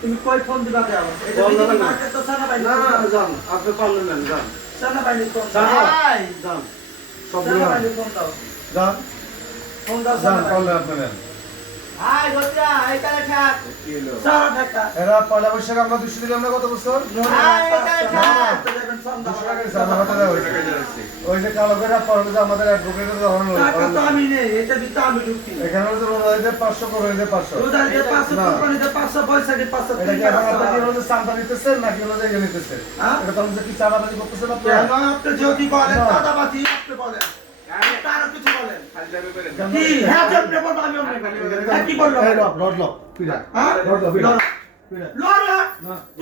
তুমি কই ফোন দিবা কে আমার এটা না। মার্কেট তো সারা বাইনি না যান আপনি পারলেন না জান সারা বাইনি যান। দাও সব ফোন দাও। জান ফোন দাও সানা আপনি এরা পয়লা বৈশাখ আমরা দুশো কত বছর? ওই যে কালো করে পড়ল আমাদের অ্যাডভোকেটের ধরন এখানে হচ্ছে রোজাইতে পাঁচশো করে হইতে পাঁচশো। নিতেছেন নাকি নিতেছেন হ্যাঁ? এটা তখন কি চাঁদাবাজি করতেছেন কেন? আপনি যদি বলেন। দাদাবাজি আপনি বলেন তারও কিছু হ্যাঁ। হ্যাঁ, পিড়া। হ্যাঁ?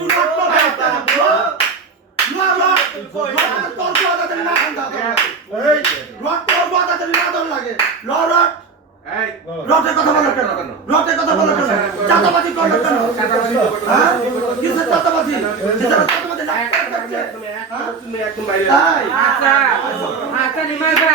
কথা তুমি তুমি বলো কেন? রক্তের কথা বলো কেন? চাতাবাজি করল কেন? হ্যাঁ? কিসের চাতাবাজি কিসের চাতাবাজি না করছে। তাই? আচ্ছা। আচ্ছা। নি মারবা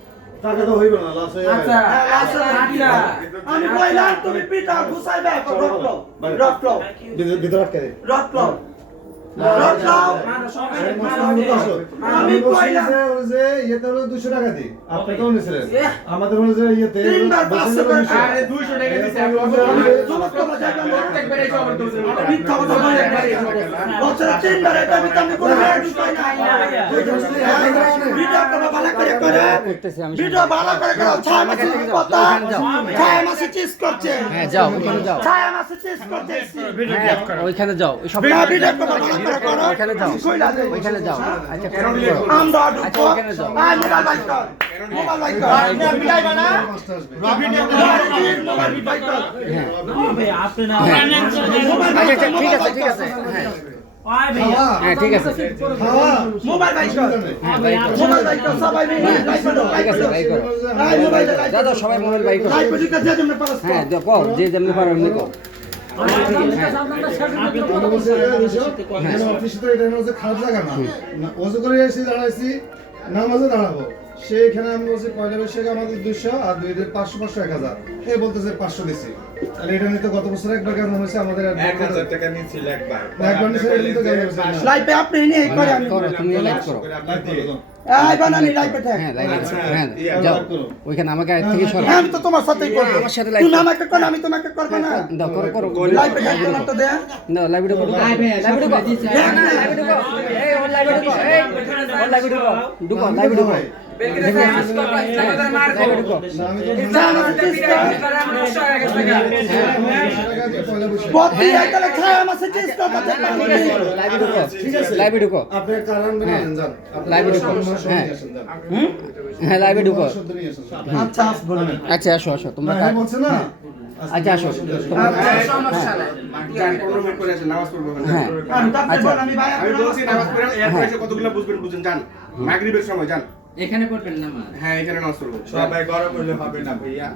টাকা তো হইবে না, লস হয়ে যাবে। আচ্ছা হ্যাঁ, লাশ আচ্ছা। আমি কইলাম তুমি পিতা ঘুষাইবে রক্ত। রক্ত। ভিতরে- আটকে দে। রক্ত। রক্ত। আমি বলছি কইলাম। যে ওই যে ইয়েতে হলো 200 টাকা দিই। আপনি তো নিছিলেন। আমাদের হলো যে ইয়েতে তিনবার বলছেন পাঁচশো যে টাকা। 200 আরে 200 টাকা দিছে আমি আপনি বলছি আমি- সমস্ত বাজার প্রত্যেকবারে জবর করছেন মিথ্যা কথা বলে বছরে তিনবার এটা আমি আমি কোনো মেয়ে ঢুকাই না ভিডিও করব ভালো করে। করে ভিডিও ভালো করে করো। ছয় মাসে কথা ছয় মাসে চিজ করছে হ্যাঁ যাও ওখানে যাও। ছয় মাসে চিজ করছে হ্যাঁ, ওইখানে যাও। ওই সব ভিডিও ভিডিও করব ভালো করো ওইখানে যাও ওইখানে যাও আচ্ছা আমরা ওইখানে যাও। আয় মোবাইল বাইক কর মোবাইল বাইক কর আপনি মিলাইবা না পাঁচটা মোবাইল বাইক কর হ্যাঁ মোবাইল ঠিক আছে ঠিক আছে। হ্যাঁ। হ্যাঁ ঠিক আছে। মোবাইল বাইক হ্যাঁ মোবাইল বাইক সবাই ঠিক আছে করো। দাদা সবাই মোবাইল করো। হ্যাঁ যে যেমনি পারো এমনি খারাপ জায়গা না। অজু করে এসে দাঁড়াইছি, নামাজে দাঁড়াবো। সেইখানে আমি বলছি পয়লা বৈশাখে আমাদের দুইশো আর দুই দুই পাঁচশো পাঁচশো এক হাজার। এই বলতেছে পাঁচশো দিছি। তাহলে এটা নিতে গত বছর একবার কেমন হয়েছে? আমাদের এক হাজার টাকা নিচ্ছিল একবার। একবার নিচে এটা নিতে কেমন হয়েছে? না। আপনি নিয়ে করে আমি করো তুমি লাইভ করো। লাইভ তো। আয় বানানি লাইভে থাক। হ্যাঁ লাইভ আচ্ছা, হ্যাঁ যাও। ওইখানে আমাকে আগে থেকে সরো। হ্যাঁ আমি তো তোমার সাথেই করব। আমার সাথে live তুমি আমাকে করো আমি তোমাকে করব না। দাও করো করো। লাইভে থাক তোমার দে দাও লাইভ করো লাইভ ভিডিও করো না লাইভ ভিডিও করো এই ওর করো এই। লাইভ ঢুকো লাইভ লাইভ হ্যাঁ। হ্যাঁ। লাইভ যান। আচ্ছা আচ্ছা আসো আসো তোমরা হ্যাঁ? আচ্ছা আসো ওখানে। হ্যাঁ। আপনি আচ্ছা। সময় যান। এখানে পড়বেন না হ্যাঁ এখানে নামাজ করব সবাই গরম হলে হবে না ভাইয়া?